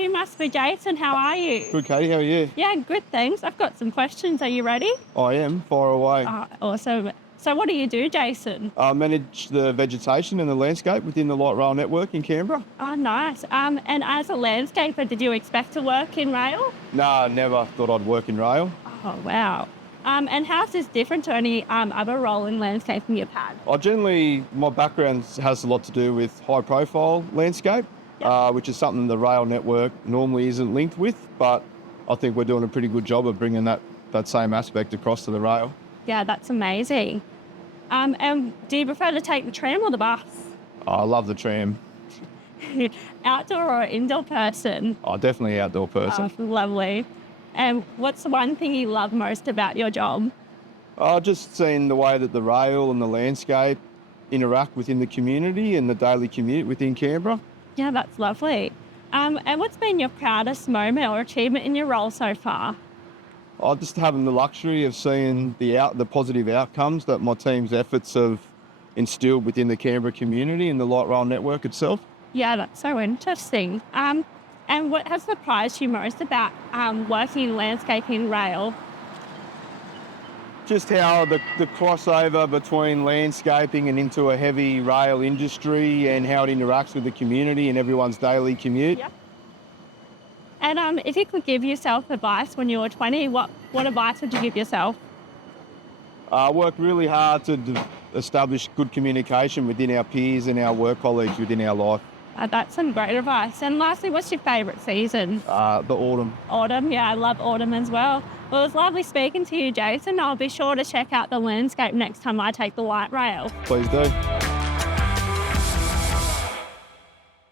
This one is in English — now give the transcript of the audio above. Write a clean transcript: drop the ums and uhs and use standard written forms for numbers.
you must be Jason. How are you? Good, Katie. How are you? Yeah, good, thanks. I've got some questions. Are you ready? I am. Far away. Awesome. So what do you do, Jason? I manage the vegetation and the landscape within the light rail network in Canberra. Oh, nice. And as a landscaper, did you expect to work in rail? Nah, never thought I'd work in rail. Oh, wow. And how's this different to any other role in landscaping you've had? My background has a lot to do with high profile landscape, which is something the rail network normally isn't linked with, but I think we're doing a pretty good job of bringing that same aspect across to the rail. Yeah, that's amazing. And do you prefer to take the tram or the bus? I love the tram. Outdoor or indoor person? Definitely outdoor person. Oh, lovely. And what's the one thing you love most about your job? Just seeing the way that the rail and the landscape interact within the community and the daily commute within Canberra. Yeah, that's lovely. And what's been your proudest moment or achievement in your role so far? Just having the luxury of seeing the positive outcomes that my team's efforts have instilled within the Canberra community and the light rail network itself. Yeah, that's so interesting. And what has surprised you most about working in landscaping rail? Just how the crossover between landscaping and into a heavy rail industry and how it interacts with the community and everyone's daily commute. Yep. And if you could give yourself advice when you were 20, what advice would you give yourself? Work really hard to establish good communication within our peers and our work colleagues within our life. That's some great advice. And lastly, what's your favourite season? The autumn. Autumn, yeah, I love autumn as well. Well, it was lovely speaking to you, Jason. I'll be sure to check out the landscape next time I take the light rail. Please do.